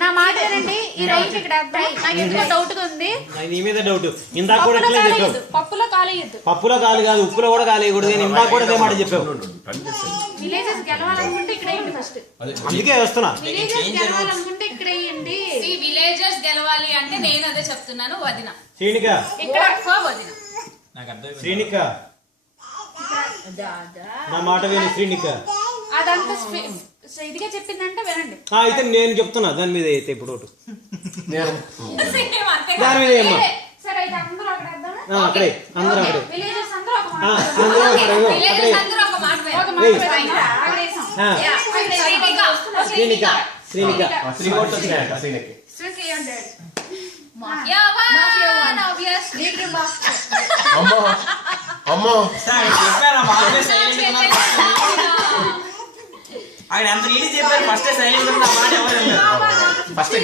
నా మాట వినండి. ఈ రోజు ఇక్కడ డౌట్ ఉంది. నీ మీద డౌట్. ఇందాక కూడా పప్పులో కాలేయద్దు. పప్పులో కాలు కాదు, ఉప్పులో కూడా కాలేయకూడదు. నేను ఇందాక కూడా అదే మాట చెప్పాను. విలేజెస్ గెలవాలనుకుంటే ఇక్కడ వేయండి ఫస్ట్. అందుకే వస్తున్నా. విలేజెస్ గెలవాలనుకుంటే ఇక్కడ వేయండి. ఈ విలేజెస్ గెలవాలి అంటే నేను అదే చెప్తున్నాను. వదిన శ్రీనిక ఇక్కడ వదిన నాకు అర్థం. శ్రీనిక నా మాట విని శ్రీనిక అదంతా ఇదిగా చెప్పిందంటే వినండి. అయితే నేను చెప్తున్నా దాని మీద. అయితే ఇప్పుడు దాని మీద ఏమో సరే. అయితే అందరూ అక్కడ అక్కడే అందరూ అక్కడే శ్రీనిక శ్రీనిక ఆయన ఎంత రిలీజ్ చెప్పారు. First silent first